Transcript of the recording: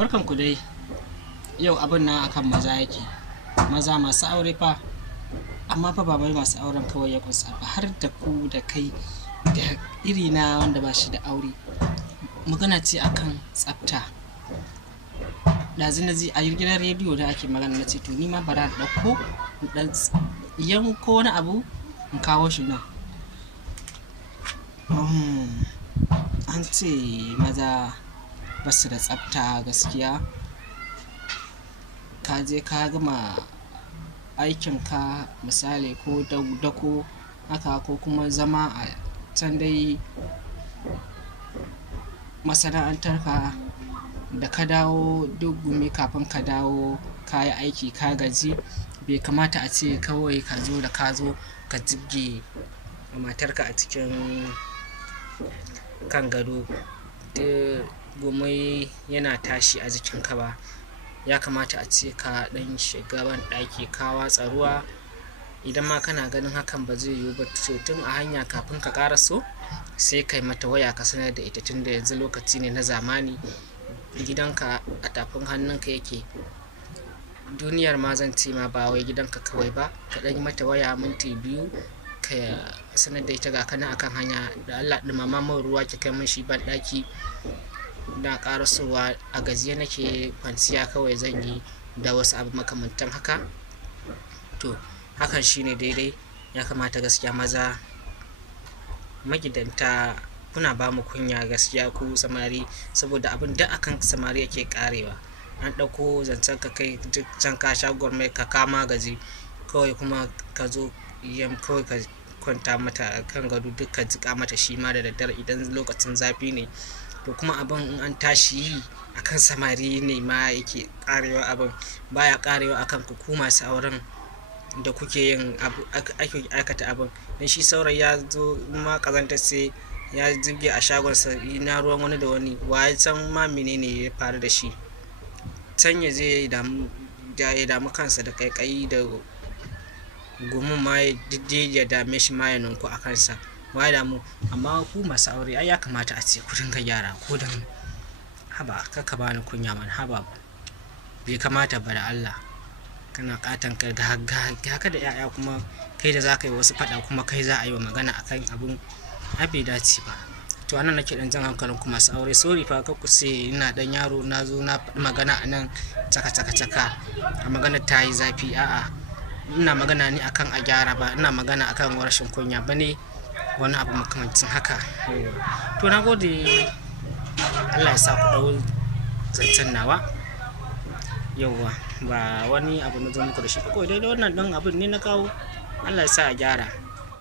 Barkanku dai. Yau abin na akan maza yake. Maza masu aure fa. Amma fa ba wai masu auren kawai ya kunsa ba, har da ku da kai da iri na wanda ba shi da aure. Magana ce akan tsafta. Ɗazu na ji a gidan rediyo da ake magana, na ce to ni ma bara da ɗauko ɗan yanko wani abu in kawo shi nan. An ce maza ba su da tsafta gaskiya. Ka je ka gama aikinka misali ko dako haka, ko kuma zama a can dai masana'antarka, da ka dawo duk gumi kafin ka dawo ka yi aiki ka gaji. Bai kamata a ce kawai ka zo ka jibge matarka a cikin kan gado da gumi yana tashi a jikinka ba. Ya kamata a ce ka ɗan shiga ban ɗaki ka watsa ruwa. Idan ma kana ganin hakan ba zai yiwu ba, to tun a hanya kafin ka ƙaraso sai kai mata waya ka sanar da ita, tunda yanzu lokaci ne na zamani. Gidanka a tafin hannunka yake. Duniyar ma zan ce ma ba wai gidanka kawai ba. Ka ɗan yi mata waya minti 2 ka sanar da ita ga kana akan hanya, da Allah ɗumama min ruwa ki kai min shi ban ɗaki. Na ƙarasowa a gajiye nake, kwanciya kawai zan yi da wasu abu makamantan haka. To hakan shine daidai. Ya kamata gaskiya maza magidanta kuna ba mu kunya gaskiya ku samari, saboda abin da akan samari yake karewa. An ɗauko zancen ka kai duk can ka sha gwarmai ka kama gaji kawai, kuma ka zo kawai ka kwanta mata kan gado, duk ka jiƙa mata shi ma da daddare idan lokacin zafi ne. To kuma abin in an tashi yi akan samari ne ma yake karewa. Abin baya karewa akan ku masu auren da kuke yin abu, ake aikata abin. Dan shi saurayi ya zo ma kazantar sai ya jibge a shagonsa, ina ruwan wani da wani, wa ya san ma menene ya faru da shi. Can ya je ya damu kansa da kaikayi da gumin ma ya dame shi ma ya ninku a kansa. Wa ya damu? Amma ku masu aure ai ya kamata a ce ku dinga gyara ko dan haba. Kaka bani kunya man, haba. Bai kamata ba da Allah. Kana katan ka ga haka da 'ya'ya, kuma kai da za ka yi wasu faɗa, kuma kai za a yi wa magana akan abun. Bai dace ba. To anan nake dan jan hankalin ku masu aure. Sorry fa, kar ku ce ina dan yaro na zo na faɗi magana anan caka a magana ta yi zafi. A'a, ina magana ne akan a gyara, ba ina magana akan rashin kunya bane wani abu makamancin haka. To na gode. Allah ya sa ku ɗau zancen nawa. Yauwa, ba wani abu na zo muku da shi kawai dai wannan ɗan abin ne na kawo. Allah ya sa a gyara.